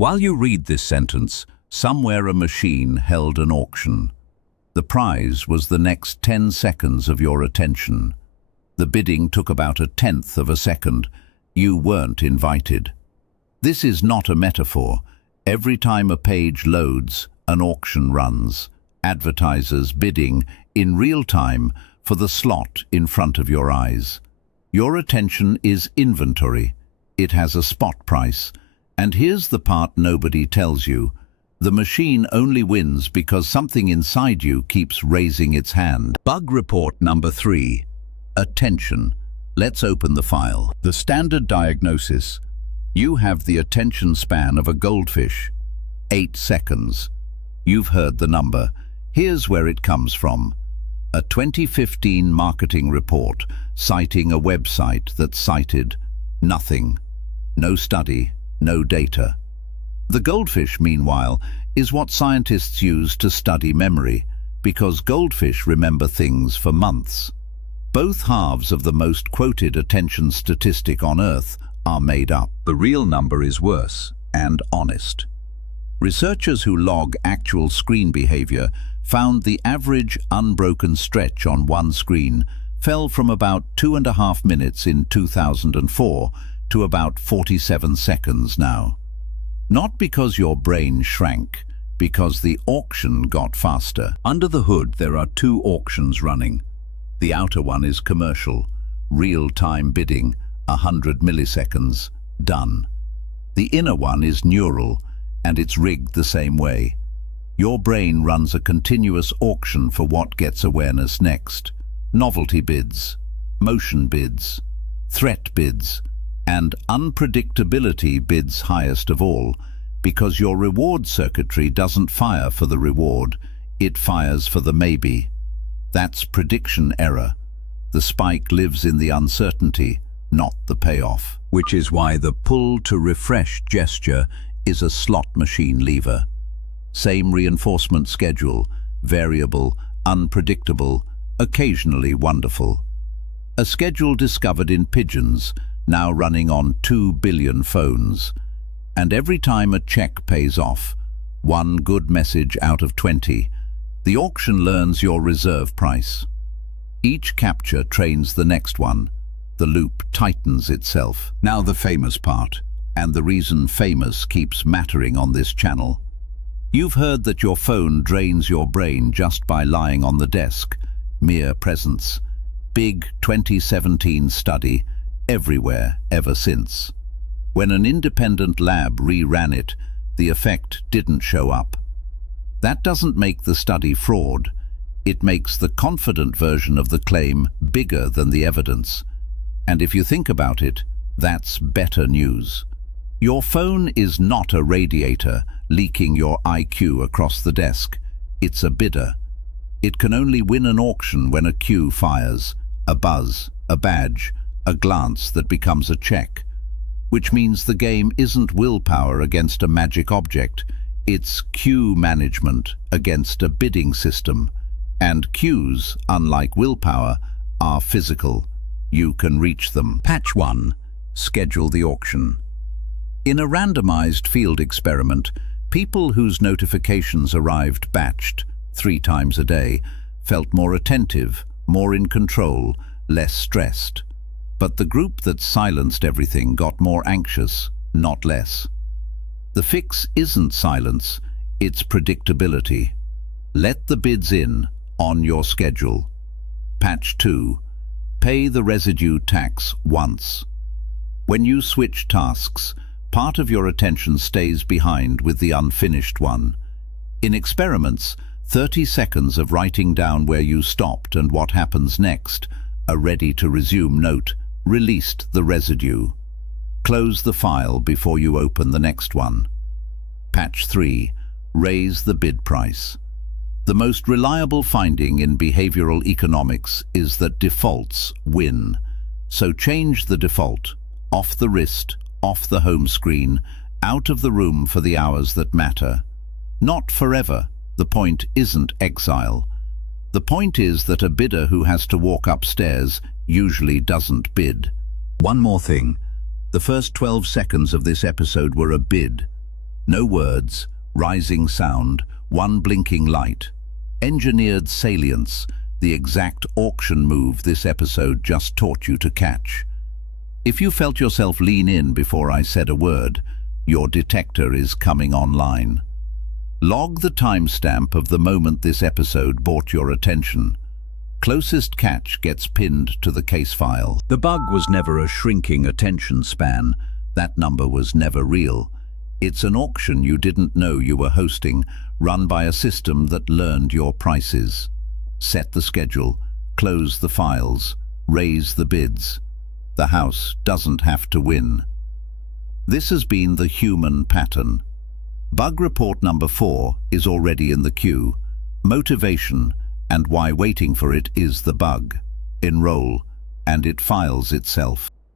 While you read this sentence, somewhere a machine held an auction. The prize was the next 10 seconds of your attention. The bidding took about 1/10 of a second. You weren't invited. This is not a metaphor. Every time a page loads, an auction runs. Advertisers bidding in real time for the slot in front of your eyes. Your attention is inventory. It has a spot price. And here's the part nobody tells you. The machine only wins because something inside you keeps raising its hand. Bug report number 3. Attention. Let's open the file. The standard diagnosis. You have the attention span of a goldfish. 8 seconds. You've heard the number. Here's where it comes from. A 2015 marketing report citing a website that cited nothing. No study, no data. The goldfish, meanwhile, is what scientists use to study memory, because goldfish remember things for months. Both halves of the most quoted attention statistic on Earth are made up. The real number is worse and honest. Researchers who log actual screen behavior found the average unbroken stretch on one screen fell from about 2.5 minutes in 2004 to about 47 seconds now. Not because your brain shrank, because the auction got faster. Under the hood, there are 2 auctions running. The outer one is commercial, real-time bidding, 100 milliseconds, done. The inner one is neural, and it's rigged the same way. Your brain runs a continuous auction for what gets awareness next. Novelty bids, motion bids, threat bids, and unpredictability bids highest of all, because your reward circuitry doesn't fire for the reward, it fires for the maybe. That's prediction error. The spike lives in the uncertainty, not the payoff. Which is why the pull to refresh gesture is a slot machine lever. Same reinforcement schedule, variable, unpredictable, occasionally wonderful. A schedule discovered in pigeons, now running on 2 billion phones. And every time a check pays off, 1 good message out of 20, the auction learns your reserve price. Each capture trains the next one. The loop tightens itself. Now the famous part, and the reason famous keeps mattering on this channel. You've heard that your phone drains your brain just by lying on the desk. Mere presence. Big 2017 study, everywhere ever since. When an independent lab reran it, the effect didn't show up. That doesn't make the study fraud. It makes the confident version of the claim bigger than the evidence. And if you think about it, that's better news. Your phone is not a radiator leaking your IQ across the desk. It's a bidder. It can only win an auction when a cue fires, a buzz, a badge, a glance that becomes a check. Which means the game isn't willpower against a magic object, it's cue management against a bidding system. And cues, unlike willpower, are physical. You can reach them. Patch 1. Schedule the auction. In a randomized field experiment, people whose notifications arrived batched 3 times a day felt more attentive, more in control, less stressed. But the group that silenced everything got more anxious, not less. The fix isn't silence, it's predictability. Let the bids in, on your schedule. Patch 2. Pay the residue tax once. When you switch tasks, part of your attention stays behind with the unfinished one. In experiments, 30 seconds of writing down where you stopped and what happens next, a ready-to-resume note, released the residue. Close the file before you open the next one. Patch 3. Raise the bid price. The most reliable finding in behavioral economics is that defaults win. So change the default, off the wrist, off the home screen, out of the room for the hours that matter. Not forever. The point isn't exile. The point is that a bidder who has to walk upstairs usually doesn't bid. One more thing. The first 12 seconds of this episode were a bid. No words, rising sound, one blinking light. Engineered salience, the exact auction move this episode just taught you to catch. If you felt yourself lean in before I said a word, your detector is coming online. Log the timestamp of the moment this episode brought your attention. Closest catch gets pinned to the case file. The bug was never a shrinking attention span. That number was never real. It's an auction you didn't know you were hosting, run by a system that learned your prices. Set the schedule, close the files, raise the bids. The house doesn't have to win. This has been the human pattern. Bug report number 4 is already in the queue. Motivation and why waiting for it is the bug. Enroll, and it files itself.